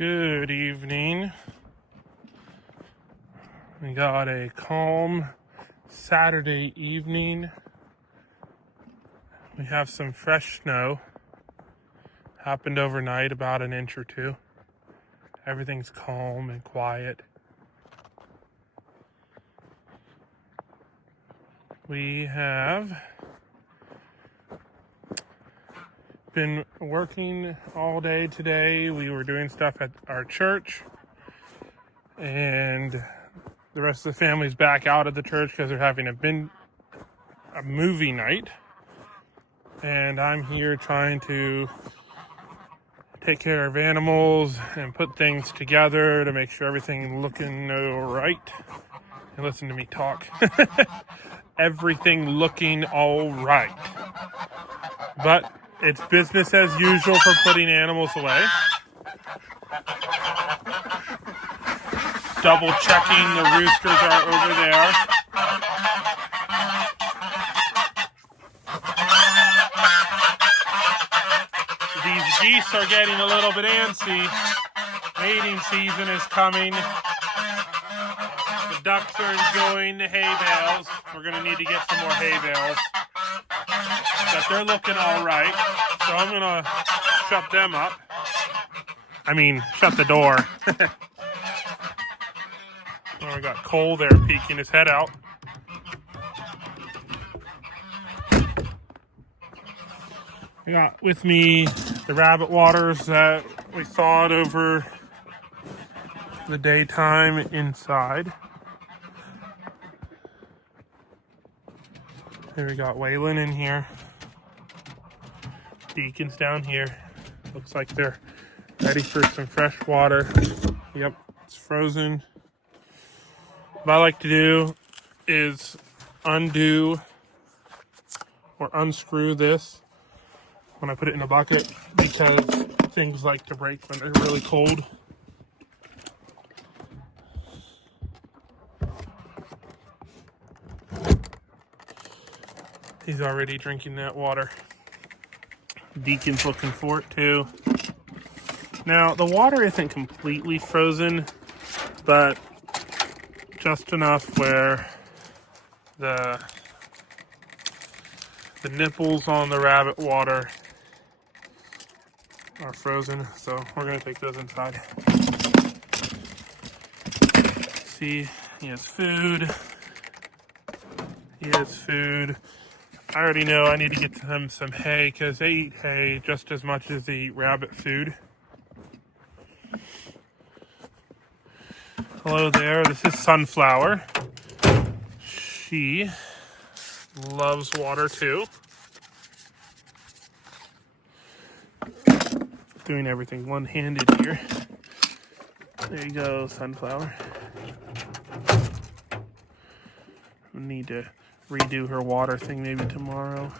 Good evening. We got a calm Saturday evening. We have some fresh snow. Happened overnight, about an inch or two. Everything's calm and quiet. We have been working all day today. We were doing stuff at our church, and the rest of the family's back out at the church because they're having a movie night. And I'm here trying to take care of animals and put things together to make sure everything looking all right. And listen to me talk. Everything looking all right. But it's business as usual for putting animals away. Double checking the roosters are over there. These geese are getting a little bit antsy. Mating season is coming. The ducks are enjoying the hay bales. We're going to need to get some more hay bales. But they're looking all right. So I'm going to shut them up. Shut the door. Oh, we got Cole there peeking his head out. I got with me the rabbit waters that we thawed over the daytime inside. Here we got Waylon in here. Deacon's down here. Looks like they're ready for some fresh water. Yep, it's frozen. What I like to do is undo or unscrew this when I put it in a bucket because things like to break when they're really cold. He's already drinking that water. Deacon's looking for it too. Now, the water isn't completely frozen, but just enough where the nipples on the rabbit water are frozen, so we're going to take those inside. See, he has food. I already know I need to get them some hay because they eat hay just as much as they eat rabbit food. Hello there, this is Sunflower. She loves water too. Doing everything one-handed here. There you go, Sunflower. I need to redo her water thing maybe tomorrow.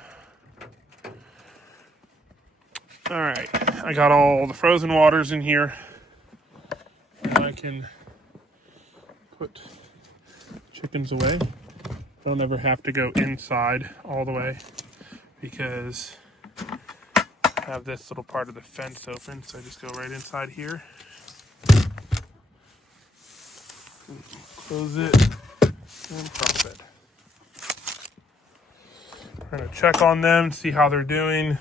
Alright, I got all the frozen waters in here. I can put chickens away. They'll never have to go inside all the way because I have this little part of the fence open, so I just go right inside here. Close it and prop it. We're going to check on them, see how they're doing.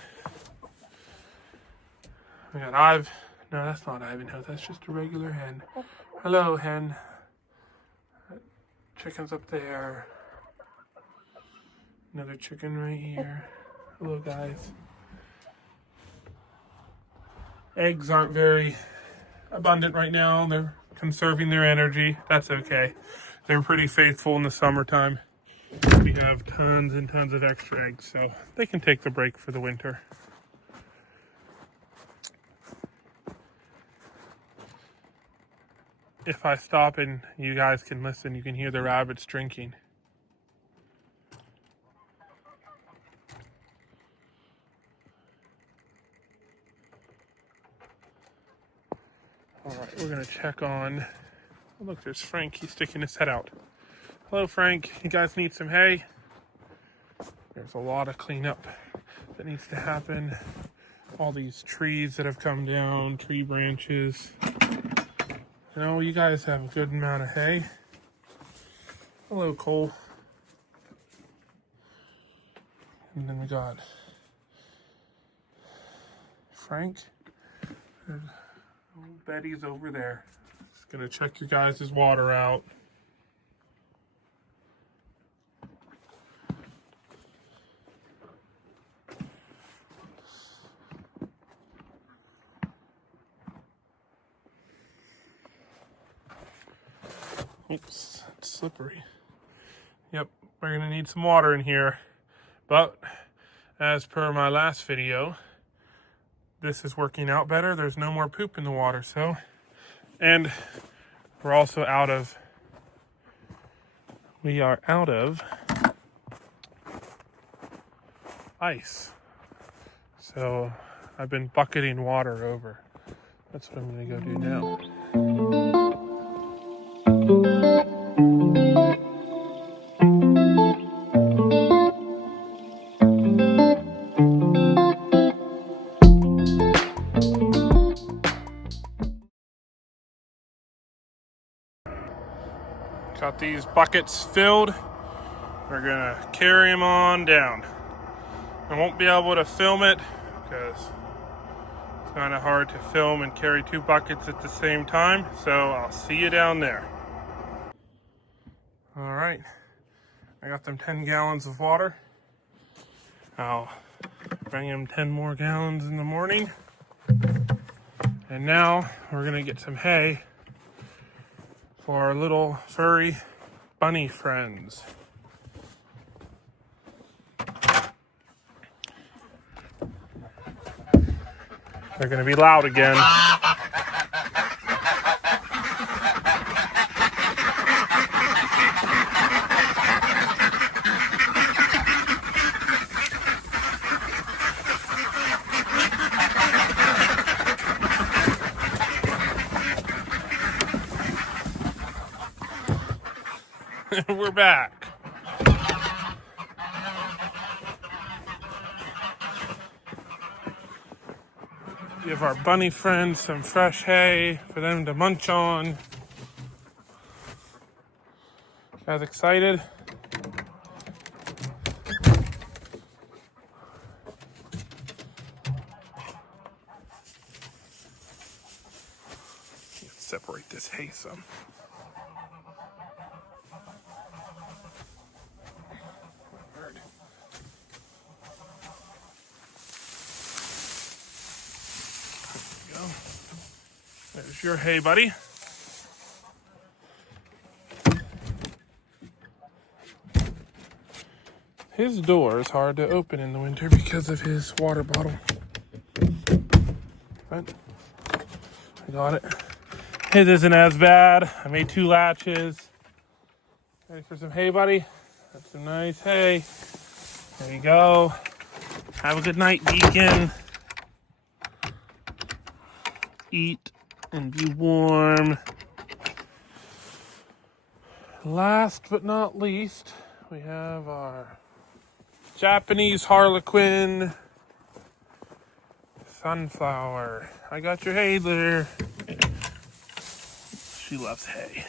We got Ive. No, that's not Ivanhoe. That's just a regular hen. Hello, hen. Chicken's up there. Another chicken right here. Hello, guys. Eggs aren't very abundant right now. They're conserving their energy. That's okay. They're pretty faithful in the summertime. We have tons and tons of extra eggs, so they can take the break for the winter. If I stop and you guys can listen, you can hear the rabbits drinking. All right, we're gonna check on, oh look, there's Frank, he's sticking his head out. Hello, Frank, you guys need some hay? There's a lot of cleanup that needs to happen. All these trees that have come down, tree branches. You know, you guys have a good amount of hay. Hello, Cole. And then we got Frank. And old Betty's over there. Just gonna check your guys' water out. Oops, it's slippery. Yep, we're gonna need some water in here. But as per my last video, this is working out better. There's no more poop in the water, so. And we're also out of ice. So I've been bucketing water over. That's what I'm gonna go do now. Got these buckets filled. We're gonna carry them on down. I won't be able to film it because it's kind of hard to film and carry 2 buckets at the same time. So I'll see you down there. All right, I got them 10 gallons of water. I'll bring him 10 more gallons in the morning. And now we're gonna get some hay for our little furry bunny friends. They're gonna be loud again. We're back. Give our bunny friends some fresh hay for them to munch on. You guys excited? Let's separate this hay some. There's your hay, buddy. His door is hard to open in the winter because of his water bottle. But I got it. His isn't as bad. I made 2 latches. Ready for some hay, buddy? That's some nice hay. There you go. Have a good night, Deacon. Eat and be warm. Last but not least, we have our Japanese Harlequin Sunflower. I got your hay there. She loves hay.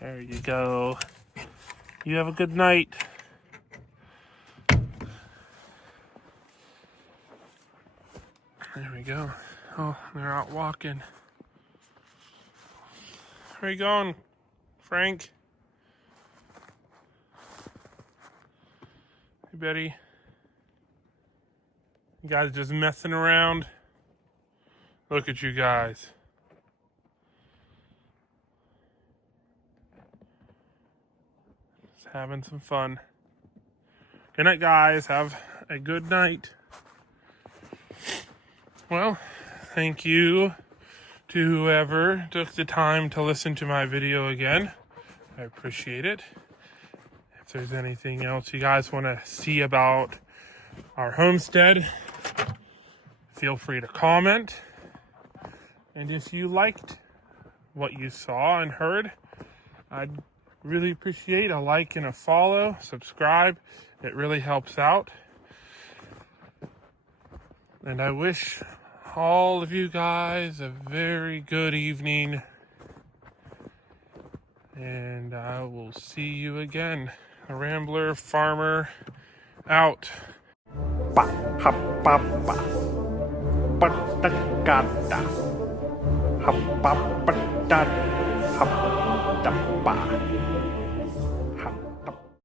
There you go. You have a good night. There we go. Oh, they're out walking. Where you going, Frank? Hey, Betty. You guys just messing around? Look at you guys. Just having some fun. Good night, guys. Have a good night. Well, thank you to whoever took the time to listen to my video again. I appreciate it. If there's anything else you guys want to see about our homestead, feel free to comment. And if you liked what you saw and heard, I'd really appreciate a like and a follow, subscribe. It really helps out. And I wish all of you guys a very good evening. And I will see you again. A Rambler Farmer out. Pa ha pa pa pa ta ka ta ha pa pa ta ha ta pa.